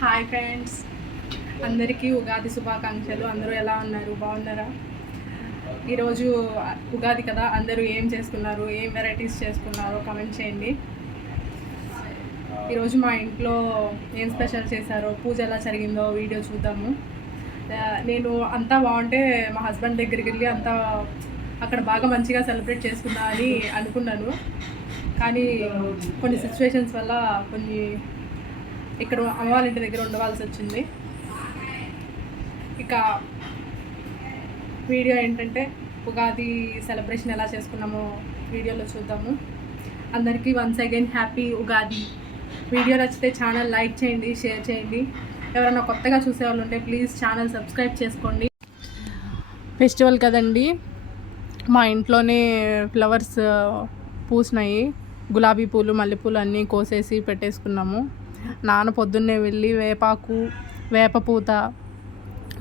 Hi friends, అందరికీ ఉగాది శుభాకాంక్షలు. అందరూ ఎలా ఉన్నారు? బాగున్నారా? ఈరోజు ఉగాది కదా, అందరూ ఏం చేసుకున్నారు, ఏం వెరైటీస్ చేసుకున్నారో కామెంట్ చేయండి. ఈరోజు మా ఇంట్లో ఏం స్పెషల్ చేశారో, పూజ ఎలా జరిగిందో వీడియో చూద్దాము. నేను అంతా బాగుంటే మా హస్బెండ్ దగ్గరికి వెళ్ళి అంతా అక్కడ బాగా మంచిగా సెలబ్రేట్ చేసుకున్నా అని అనుకున్నాను. కానీ కొన్ని సిచ్యువేషన్స్ వల్ల ఇక్కడ అమ్మ వాళ్ళ ఇంటి దగ్గర ఉండవలసి వచ్చింది. ఇక వీడియో ఏంటంటే ఉగాది సెలబ్రేషన్ ఎలా చేసుకున్నామో వీడియోలో చూద్దాము. అందరికీ once again happy Ugadi. Video నచ్చితే ఛానల్ లైక్ చేయండి, షేర్ చేయండి. ఎవరైనా కొత్తగా చూసేవాళ్ళు ఉంటే ప్లీజ్ ఛానల్ సబ్స్క్రైబ్ చేసుకోండి. ఫెస్టివల్ కదండి, మా ఇంట్లోనే ఫ్లవర్స్ పూసినాయి. గులాబీ పూలు, మల్లెపూలు అన్నీ కోసేసి పెట్టేసుకున్నాము. నాన్న పొద్దున్నే వెళ్ళి వేపాకు, వేపపూత,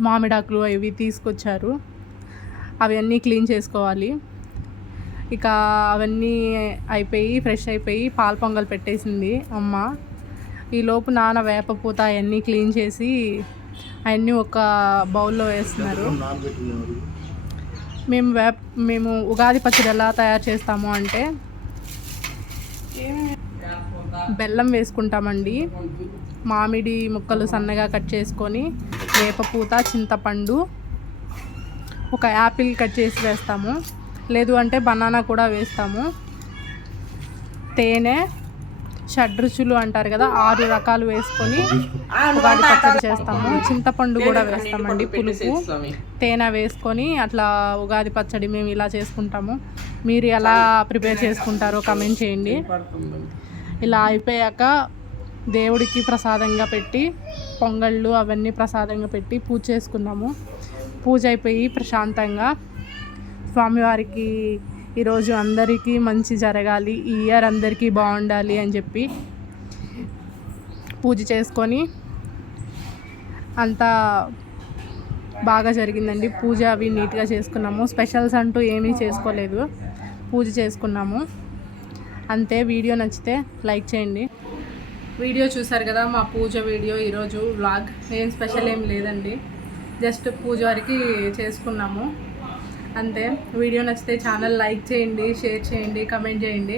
మామిడాకులు అవి తీసుకొచ్చారు. అవన్నీ క్లీన్ చేసుకోవాలి. ఇక అవన్నీ అయిపోయి ఫ్రెష్ అయిపోయి పాల పొంగల్ పెట్టేసింది అమ్మ. ఈలోపు నాన్న వేపపూత అవన్నీ క్లీన్ చేసి అవన్నీ ఒక బౌల్లో వేస్తున్నారు. మేము ఉగాది పచ్చడి ఎలా తయారు చేస్తాము అంటే బెల్లం వేసుకుంటామండి. మామిడి ముక్కలు సన్నగా కట్ చేసుకొని, వేపపూత, చింతపండు, ఒక యాపిల్ కట్ చేసి వేస్తాము. లేదు అంటే బనానా కూడా వేస్తాము. తేనె, షడ్రుచులు అంటారు కదా, 6 రకాలు వేసుకొని ఉగాది పచ్చడి చేస్తాము. చింతపండు కూడా వేస్తామండి, పులుపు. తేనె వేసుకొని అట్లా ఉగాది పచ్చడి మేము ఇలా చేసుకుంటాము. మీరు ఎలా ప్రిపేర్ చేసుకుంటారో కామెంట్ చేయండి. ఇలా అయిపోయాక దేవుడికి ప్రసాదంగా పెట్టి, పొంగళ్ళు అవన్నీ ప్రసాదంగా పెట్టి పూజ చేసుకున్నాము. పూజ అయిపోయి ప్రశాంతంగా స్వామివారికి ఈరోజు అందరికీ మంచి జరగాలి, ఈ ఇయర్ అందరికీ బాగుండాలి అని చెప్పి పూజ చేసుకొని అంతా బాగా జరిగిందండి. పూజ అవి నీట్గా చేసుకున్నాము. స్పెషల్స్ అంటూ ఏమీ చేసుకోలేదు, పూజ చేసుకున్నాము అంతే. వీడియో నచ్చితే లైక్ చేయండి. వీడియో చూసారు కదా, మా పూజ వీడియో. ఈరోజు వ్లాగ్ ఏం స్పెషల్ ఏం లేదండి, జస్ట్ పూజ వరకు చేసుకున్నాము అంతే. వీడియో నచ్చితే ఛానల్ లైక్ చేయండి, షేర్ చేయండి, కమెంట్ చేయండి.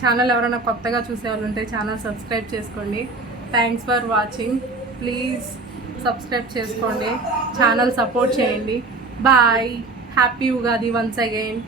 ఛానల్ ఎవరైనా కొత్తగా చూసేవాళ్ళు ఉంటే ఛానల్ సబ్స్క్రైబ్ చేసుకోండి. Thanks for watching. Please subscribe చేసుకోండి, ఛానల్ సపోర్ట్ చేయండి. Bye. Happy Ugadi once again.